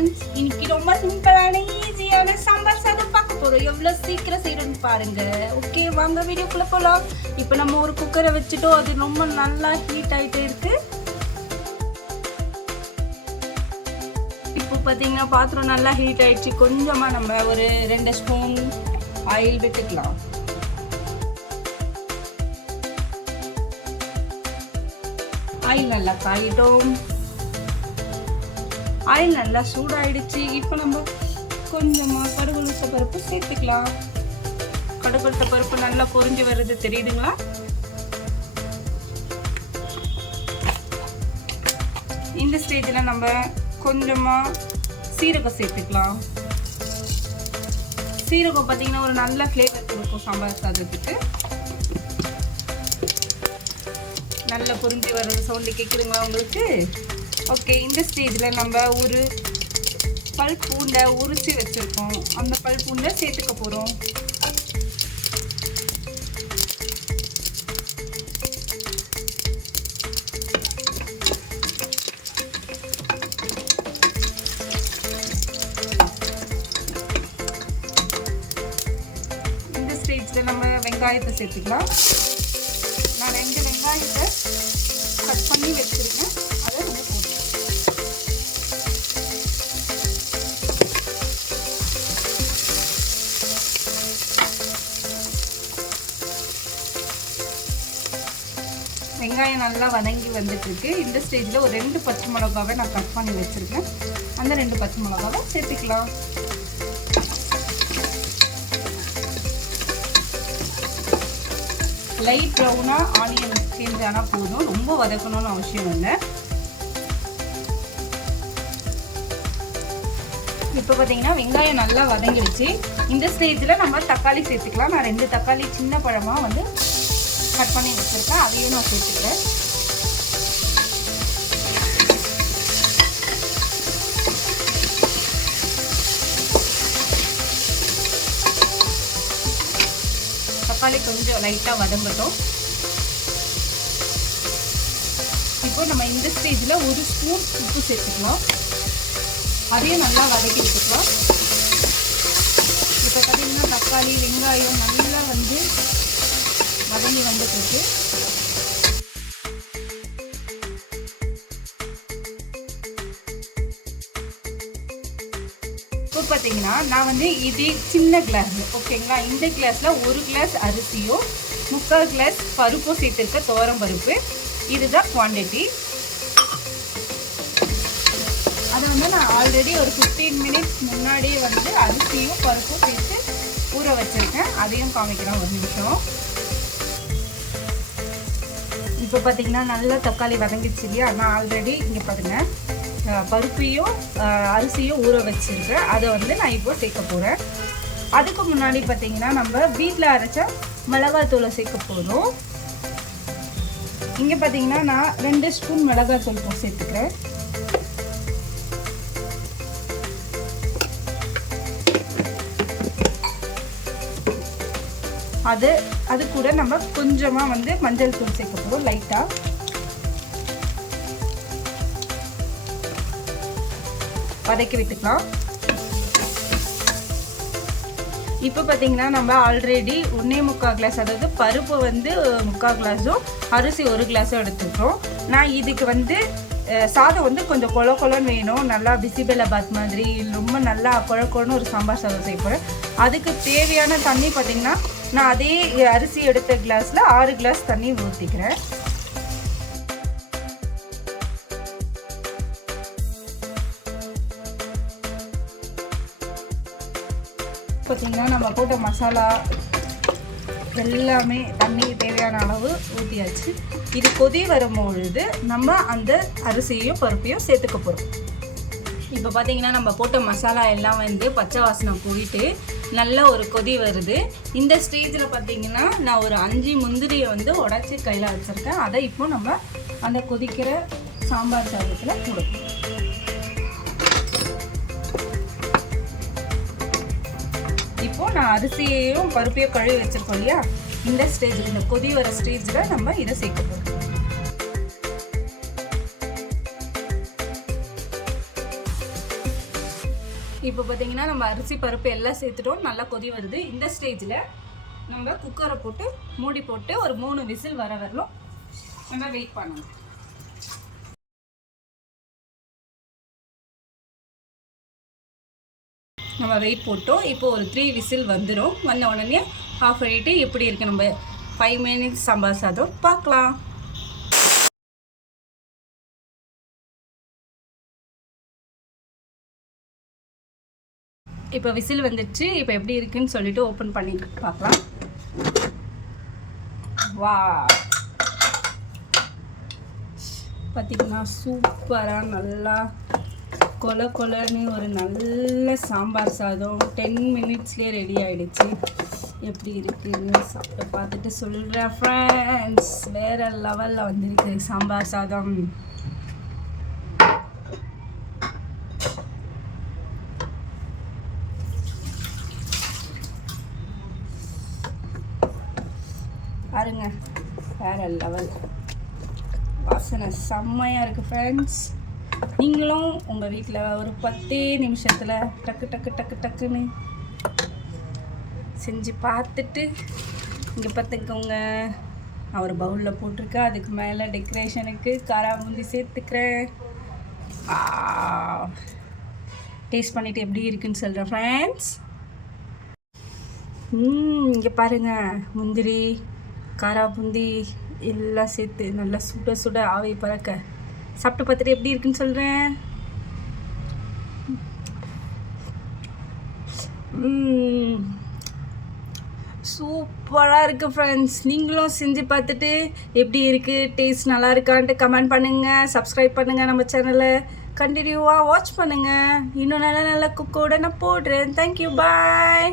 Friends, இன்னைக்கு ரொம்ப சிம்பிளான ஈஸியான சாம்பார் சாதம் பார்க்க போறோம். எவ்வளோ சீக்கிரம் செய்யணும்னு பாருங்க. ஓகே, வாங்க வீடியோக்குள்ள போகலாம். இப்போ நம்ம ஒரு குக்கரை வச்சுட்டோம், அது ரொம்ப நல்லா ஹீட் ஆகிட்டே இருக்கு. இப்போ பார்த்தீங்கன்னா பாத்திரம் நல்லா ஹீட் ஆயிடுச்சு. கொஞ்சமாக நம்ம ஒரு 2 ஸ்பூன் ஆயில் விட்டுக்கலாம். ஆயில் நல்லா காயிட்டோம். ஆயில் நல்லா சூடாயிடுச்சு. இப்போ நம்ம கொஞ்சமாக கடுகுளுத்த பருப்பு சேர்த்துக்கலாம். கடுகுளுத்த பருப்பு நல்லா பொரிஞ்சு வருது, தெரியுதுங்களா? இந்த ஸ்டேஜில் நம்ம கொஞ்சமாக சீரகம் சேர்த்துக்கலாம். சீரகம் பார்த்தீங்கன்னா ஒரு நல்ல ஃப்ளேவர் கொடுக்கும் சாம்பார் சாதத்துக்கு. நல்லா பொரிஞ்சு வர்றது சவுண்டு கேட்குதுங்களா உங்களுக்கு? ஓகே, இந்த ஸ்டேஜில் நம்ம ஒரு பல் பூண்டை உரிச்சு வச்சுருக்கோம். அந்த பல் பூண்டை சேர்த்துக்க போகிறோம். இந்த ஸ்டேஜில் நம்ம வெங்காயத்தை சேர்த்துக்கலாம். நான் 2 வெங்காயத்தை கட் பண்ணி வச்சுருக்கேன். அதை நம்ம போடுறோம். வெங்காயம் நல்லா வதங்கி வந்துட்டு இருக்கு. இந்த ஸ்டேஜில் ஒரு 2 பச்சை மிளகாவை நான் கட் பண்ணி வச்சுருக்கேன். அந்த 2 பச்சை மிளகாவை சேர்த்துக்கலாம். லைட் ப்ரௌனாக ஆனியன் சேஞ்ச் ஆனால் போதும், ரொம்ப வதக்கணும்னு அவசியம் இல்லை. இப்போ பார்த்தீங்கன்னா வெங்காயம் நல்லா வதங்கிடுச்சு. இந்த ஸ்டேஜில் நம்ம தக்காளி சேர்த்துக்கலாம். நான் 2 தக்காளி சின்ன பழமாக வந்து கட் பண்ணி வச்சுருக்கேன், அதையும் நான் சேர்த்துக்கிறேன். தக்காளி கொஞ்சம் லைட்டாக வதங்கட்டும். இப்போ நம்ம இந்த ஸ்டேஜில் 1 ஸ்பூன் உப்பு சேர்த்துக்கலாம். அதையும் நல்லா வதக்கி வச்சுக்கலாம். இப்போ பார்த்தீங்கன்னா தக்காளி வெங்காயம் நல்லா வந்து வதங்கி வந்துட்டு இருக்கு. இப்போ பார்த்தீங்கன்னா நான் வந்து இது சின்ன கிளாஸ், ஓகேங்களா? இந்த கிளாஸில் 1 கிளாஸ் அரிசியும் 3/4 கிளாஸ் பருப்பும் சேர்த்துருக்க துவரம் பருப்பு. இதுதான் குவான்டிட்டி. அதை வந்து நான் ஆல்ரெடி ஒரு 15 மினிட்ஸ் முன்னாடியே வந்து அரிசியும் பருப்பும் சேர்த்து ஊற வச்சுருக்கேன். அதையும் காமிக்கிறேன், ஒரு நிமிஷம். இப்போ பார்த்தீங்கன்னா நல்லா தக்காளி வதங்கிடுச்சு இல்லையா? நான் ஆல்ரெடி இங்கே பாருங்கள் பருப்பையும் அரிசியும் ஊற வச்சுருக்கேன். அதை வந்து நான் இப்போ சேர்க்க போகிறேன். அதுக்கு முன்னாடி பார்த்தீங்கன்னா நம்ம வீட்டில் அரைச்ச மிளகாத்தூளை சேர்க்க போகிறோம். இங்கே பார்த்தீங்கன்னா நான் 2 ஸ்பூன் மிளகாத்தூள் சேர்த்துக்கிறேன். அது கூட நம்ம கொஞ்சமாக வந்து மஞ்சள் தூள் சேர்க்க போகிறோம், லைட்டாக. வதக்கி விட்டுக்கலாம். இப்போ பார்த்தீங்கன்னா நம்ம ஆல்ரெடி 1.25 கிளாஸ், அதாவது பருப்பு வந்து 3/4 கிளாஸும் அரிசி 1 கிளாஸும் எடுத்துக்கிறோம். நான் இதுக்கு வந்து சாதம் வந்து கொஞ்சம் கொல கொலன்னு வேணும், நல்லா பிசிபெல்லாபாத் மாதிரி ரொம்ப நல்லா கொழன்னு ஒரு சாம்பார் சாதம் செய்ய போகிறேன். அதுக்கு தேவையான தண்ணி பார்த்தீங்கன்னா நான் அதே அரிசி எடுத்த கிளாஸில் 6 கிளாஸ் தண்ணி ஊற்றிக்கிறேன். பார்த்தீங்கன்னா நம்ம போட்ட மசாலா எல்லாமே தண்ணி தேவையான அளவு ஊற்றியாச்சு. இது கொதி வரும்பொழுது நம்ம அந்த அரிசியையும் பருப்பையும் சேர்த்துக்க போகிறோம். இப்போ பார்த்தீங்கன்னா நம்ம போட்ட மசாலா எல்லாம் வந்து பச்சை வாசனை போயிட்டு நல்ல ஒரு கொதி வருது. இந்த ஸ்டேஜில் பார்த்தீங்கன்னா நான் ஒரு 5 முந்திரியை வந்து உடச்சி கையில் வச்சுருக்கேன். அதை இப்போ நம்ம அந்த கொதிக்கிற சாம்பார் சாதத்தில் போடுவோம். இப்போது நான் அரிசியையும் பருப்பையும் கழுவி வச்சுருக்கோம் இல்லையா? இந்த ஸ்டேஜில், இந்த கொதி வர ஸ்டேஜில் நம்ம இதை சேர்க்க போகிறோம். இப்போ பார்த்தீங்கன்னா நம்ம அரிசி பருப்பு எல்லாம் சேர்த்துட்டோம், நல்லா கொதி வருது. இந்த ஸ்டேஜில் நம்ம குக்கரை போட்டு மூடி போட்டு ஒரு 3 விசில் வர வரலும் நம்ம வெயிட் பண்ணணும். நம்ம வெயிட் போட்டோம். இப்போ ஒரு 3 விசில் வந்துடும். வந்த உடனே ஆஃப் பண்ணிவிட்டு எப்படி இருக்குது நம்ம 5 மினிட்ஸ் சாம்பார் சாதம் பார்க்கலாம். இப்போ விசில் வந்துடுச்சு. இப்போ எப்படி இருக்குன்னு சொல்லிட்டு ஓப்பன் பண்ணி பார்க்கலாம். வா, பார்த்திங்கன்னா சூப்பராக நல்லா கொல கொலன்னு ஒரு நல்ல சாம்பார் சாதம் 10 மினிட்ஸ்லேயே ரெடி ஆகிடுச்சு. எப்படி இருக்குன்னு சாப்பிட்டு பார்த்துட்டு சொல்கிறேன் ஃப்ரெண்ட்ஸ். வேறு லெவலில் வந்துருக்கு சாம்பார் சாதம். பாருங்க, வேறு லெவல் வாசனை செம்மையாக இருக்குது ஃப்ரெண்ட்ஸ். நீங்களும் உங்கள் வீட்டில் ஒரு 10 நிமிஷத்தில் டக்கு டக்கு டக்கு டக்குன்னு செஞ்சு பார்த்துட்டு இங்கே பார்த்துக்கோங்க. நான் ஒரு பவுலில் போட்டிருக்கேன். அதுக்கு மேலே டெக்கரேஷனுக்கு காரா பூந்தி சேர்த்துக்கிறேன். டேஸ்ட் பண்ணிவிட்டு எப்படி இருக்குன்னு சொல்கிறேன் ஃப்ரெண்ட்ஸ். இங்கே பாருங்கள், முந்திரி காரா பூந்தி எல்லாம் சேர்த்து நல்லா சுட சுட ஆவி பறக்க சாப்பிட்டு பார்த்துட்டு எப்படி இருக்குன்னு சொல்கிறேன். சூப்பராக இருக்குது ஃப்ரெண்ட்ஸ். நீங்களும் செஞ்சு பார்த்துட்டு எப்படி இருக்குது, டேஸ்ட் நல்லா இருக்கான்ட்டு கமெண்ட் பண்ணுங்கள். சப்ஸ்கிரைப் பண்ணுங்கள், நம்ம சேனலை கண்டினியூவாக வாட்ச் பண்ணுங்கள். இன்னும் நல்ல நல்ல குக்கோட நான் போடுறேன். தேங்க்யூ, பாய்.